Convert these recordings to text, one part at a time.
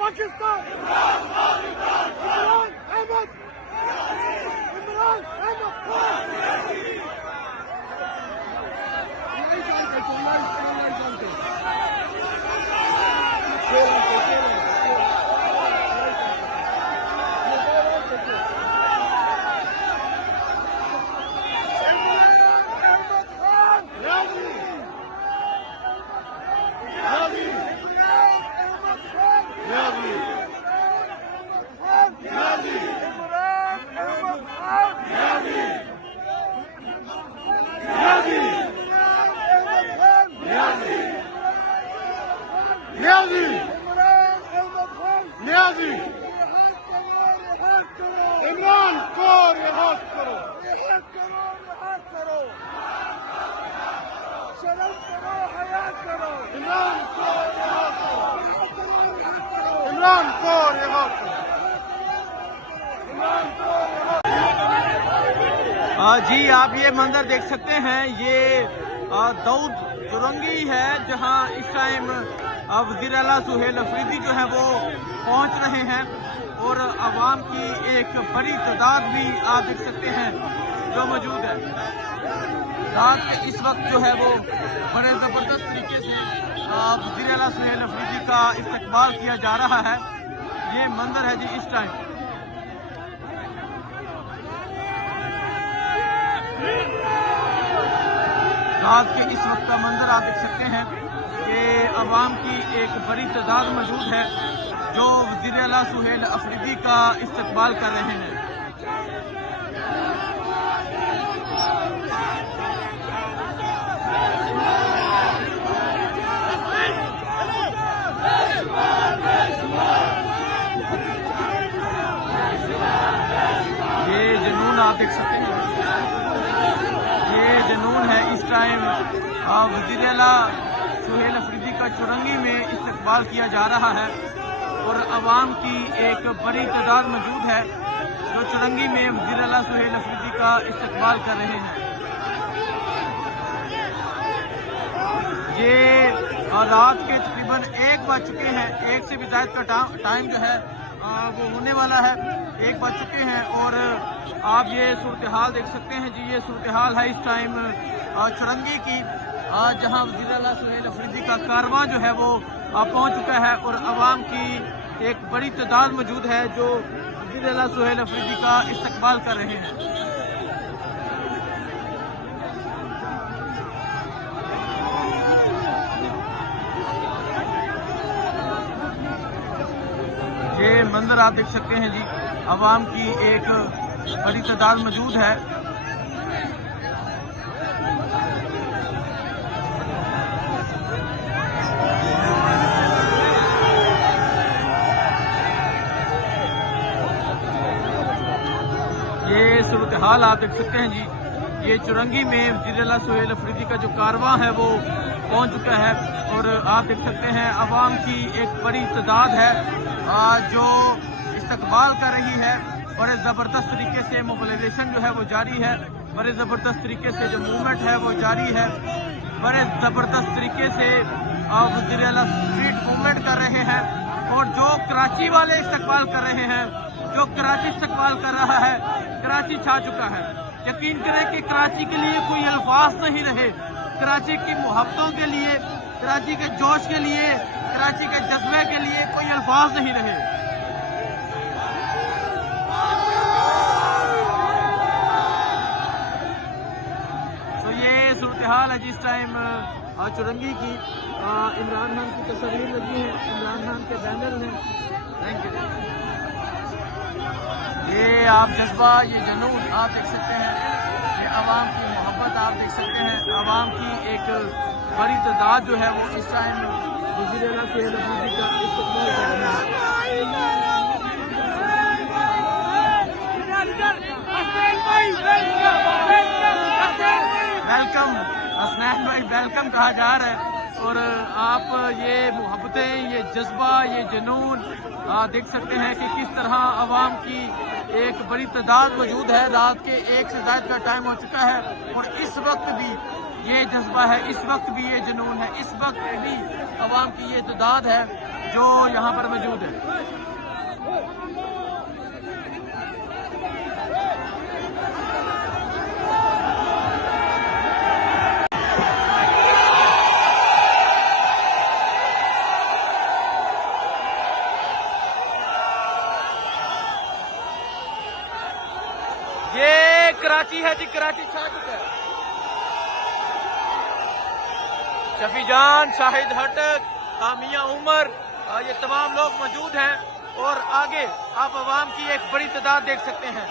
पाकिस्तान। इमरान अहमद, इमरान अहमद खान। इमरान को रिहा करो, रिहा करो, रिहा करो, शर्म करो, हया करो। इमरान को रिहा करो, इमरान को रिहा करो, इमरान को रिहा करो। जी आप ये मंजर देख सकते हैं, ये दाऊद चुरंगी है जहां इस टाइम वज़ीर आला सुहेल अफरीदी जो है वो पहुंच रहे हैं और आवाम की एक बड़ी तादाद भी आप देख सकते हैं जो मौजूद है। रात के इस वक्त जो है वो बड़े ज़बरदस्त तरीके से वज़ीर आला सुहेल अफरीदी का इस्तकबाल किया जा रहा है। ये मंजर है जी इस टाइम। रात के इस वक्त का मंजर आप देख सकते हैं कि अवाम की एक बड़ी तादाद मौजूद है जो वज़ीर आला सुहेल अफरीदी का इस्तकबाल कर रहे हैं। ये जुनून आप देख सकते हैं, ये जुनून है इस टाइम वज़ीर आला सुहेल अफरीदी का चुरंगी में इस्तकबाल किया जा रहा है और अवाम की एक बड़ी तादाद मौजूद है जो चुरंगी में वज़ीर आला सुहेल अफरीदी का इस्तकबाल कर रहे हैं। ये रात के तकरीबन 1 बज चुके हैं, 1 से भी ज़्यादा का टाइम जो है वो होने वाला है, 1 बज चुके हैं और आप ये सूरत हाल देख सकते हैं जी। ये सूरत हाल है इस टाइम चुरंगी की जहां वज़ीर आला सुहेल अफरीदी का कारवां जो है वो पहुंच चुका है और अवाम की एक बड़ी तादाद मौजूद है जो वज़ीर आला सुहेल अफरीदी का इस्तकबाल कर रहे हैं। ये मंजर आप देख सकते हैं जी, अवाम की एक बड़ी तादाद मौजूद है। ये सूरत हाल आप देख सकते हैं जी। ये चुरंगी में वज़ीर आला सुहेल अफरीदी का जो कारवां है वो पहुंच चुका है और आप देख सकते हैं अवाम की एक बड़ी तादाद है जो इस्तकबाल कर रही है। बड़े ज़बरदस्त तरीके से मोबिलाइजेशन जो है वो जारी है, बड़े ज़बरदस्त तरीके से जो मूवमेंट है वो जारी है, बड़े ज़बरदस्त तरीके से वज़ीर आला स्ट्रीट मूवमेंट कर रहे हैं और जो कराची वाले इस्तकबाल कर रहे हैं, जो कराची इस्तकबाल कर रहा है, कराची छा चुका है। यकीन करें कि कराची के लिए कोई अल्फाज नहीं रहे, कराची की मोहब्बतों के लिए, कराची के जोश के लिए, कराची के जज्बे के लिए कोई अल्फाज नहीं रहे। तो ये सूरत हाल है जिस टाइम चुरंगी की इमरान खान की तस्वीर लगी है, इमरान खान के बैनर हैं। Thank you. ये आप जज्बा, ये जुनून आप देख सकते हैं, ये अवाम की मोहब्बत आप देख सकते हैं। अवाम की एक बड़ी तादाद जो है वो इस टाइम वज़ीर आला सुहेल अफरीदी का इस्तकबाल कर रहे हैं। वेलकम हसनैन भाई, वेलकम कहा जा रहा है और आप ये मोहब्बतें, ये जज्बा, ये जुनून देख सकते हैं कि किस तरह अवाम की एक बड़ी तादाद मौजूद है। रात के 1 से ज़्यादा का टाइम हो चुका है और इस वक्त भी ये जज्बा है, इस वक्त भी ये जुनून है, इस वक्त भी अवाम की ये तादाद है जो यहाँ पर मौजूद है। ये कराची है जी, कराची छा चुका है। शफी जान, शाहिद हटक, हामिया उमर, ये तमाम लोग मौजूद हैं और आगे आप अवाम की एक बड़ी तादाद देख सकते हैं।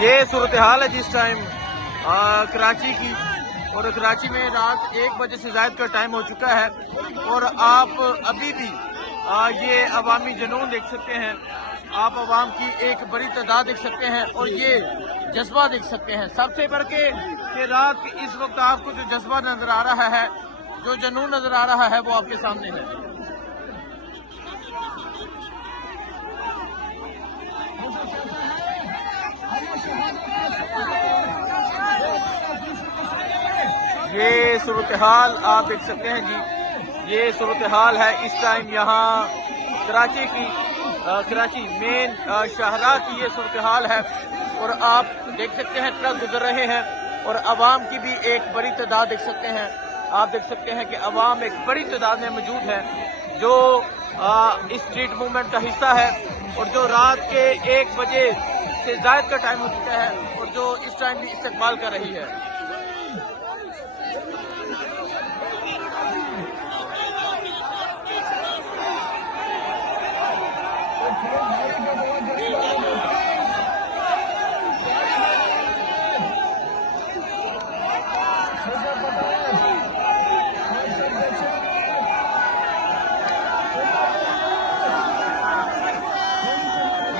ये सूरत हाल है जिस टाइम कराची की, और कराची में रात 1 बजे से ज़ायद का टाइम हो चुका है और आप अभी भी ये अवामी जुनून देख सकते हैं। आप अवाम की एक बड़ी तादाद देख सकते हैं और ये जज्बा देख सकते हैं। सबसे बढ़ के रात इस वक्त आपको जो जज्बा नजर आ रहा है, जो जुनून नजर आ रहा है, वो आपके सामने है। ये सूरत हाल आप देख सकते हैं जी, ये सूरत हाल है इस टाइम यहाँ कराची की, कराची मेन शाहराह की ये सूरत हाल है और आप देख सकते हैं ट्रक गुजर रहे हैं और अवाम की भी एक बड़ी तादाद देख सकते हैं। आप देख सकते हैं कि अवाम एक बड़ी तादाद में मौजूद है जो इस स्ट्रीट मूवमेंट का हिस्सा है और जो रात के 1 बजे से ज़ायद का टाइम हो चुका है और जो इस टाइम भी इस्तेमाल कर रही है।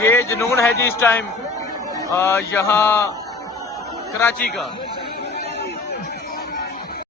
ये जुनून है जी इस टाइम यहाँ कराची का।